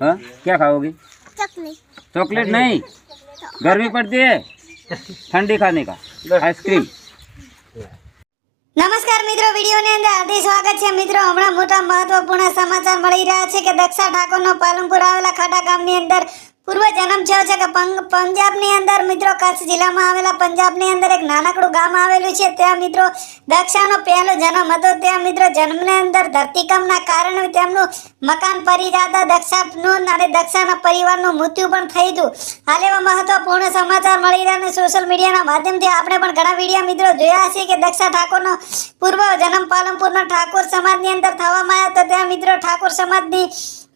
हाँ क्या खाओगी? चॉकलेट नहीं, गर्मी पड़ती है ठंडी खाने का आइसक्रीम। નમસ્કાર મિત્રો, વિડીયોની અંદર હાર્દિક સ્વાગત છે। મિત્રો, હમણાં મોટા મહત્વપૂર્ણ સમાચાર મળી રહ્યા છે કે દક્ષા ઠાકોરનો પાલનપુર આવેલા ખાટા ગામની અંદર પૂર્વ જન્મ થયો છે કે પંજાબની અંદર મિત્રો કચ્છ જિલ્લામાં આવેલા પંજાબની અંદર એક નાનકડું ગામ આવેલું છે। ત્યાં મિત્રો દક્ષાનો પહેલો જન્મ હતો। ત્યાં મિત્રો જન્મની અંદર ધરતીકંપના કારણે તેમનું મકાન પડી જતા દક્ષાનું અને દક્ષાના પરિવારનું મૃત્યુ પણ થઈ હતું। હાલ એવા મહત્વપૂર્ણ સમાચાર મળી રહ્યા સોશિયલ મીડિયાના માધ્યમથી આપણે પણ ઘણા વિડીયો મિત્રો જોયા છે કે દક્ષા ઠાકોરનો પૂર્વ જન્મ પાલનપુરના ઠાકોર સમાજની અંદર થવામાં આવ્યો તો ત્યાં મિત્રો ઠાકોર સમાજની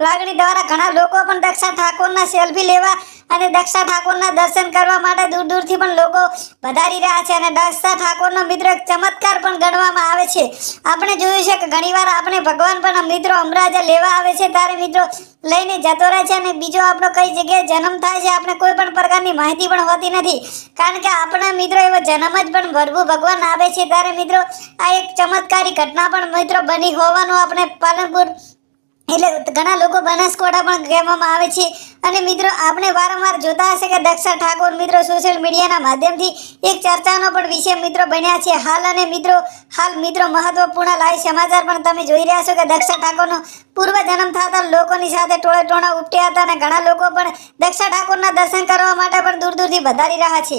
લાગણી દ્વારા ઘણા લોકો પણ દક્ષા ઠાકોરના સેલ્ફી લેવા અને દક્ષા ઠાકોરના દર્શન કરવા માટે દૂર દૂરથી પણ લોકો વધારી રહ્યા છે અને દક્ષા ઠાકોરનો મિત્રો એક ચમત્કાર પણ ગણવામાં આવે છે। આપણે જોયું છે કે ઘણીવાર આપણે ભગવાન પણ મિત્રો અમરાજા લેવા આવે છે ત્યારે મિત્રો લઈને જતો રહે છે અને બીજો આપણો કઈ જગ્યાએ જન્મ થાય છે આપણે કોઈ પણ પ્રકારની માહિતી પણ હોતી નથી, કારણ કે આપણા મિત્રો એવો જન્મ જ પણ પ્રભુ ભગવાન આવે છે। ત્યારે મિત્રો આ એક ચમત્કારી ઘટના પણ મિત્રો બની હોવાનું આપણે પાલનપુર એટલે ઘણા લોકો બનાસકાંઠા પણ કહેવામાં આવે છે અને મિત્રો આપણે વારંવાર જોતા હશે કે દક્ષા ઠાકોર મિત્રો સોશિયલ મીડિયાના માધ્યમથી એક ચર્ચાનો પણ વિષય મિત્રો બન્યા છે હાલ મિત્રો મહત્વપૂર્ણ લાઈવ સમાચાર પણ તમે જોઈ રહ્યા છો કે દક્ષા ઠાકોરનો પૂર્વ જન્મ થતા લોકોની સાથે ટોળા ઉમટ્યા હતા અને ઘણા લોકો પણ દક્ષા ઠાકોરના દર્શન કરવા માટે પણ દૂર દૂરથી વધારી રહ્યા છે।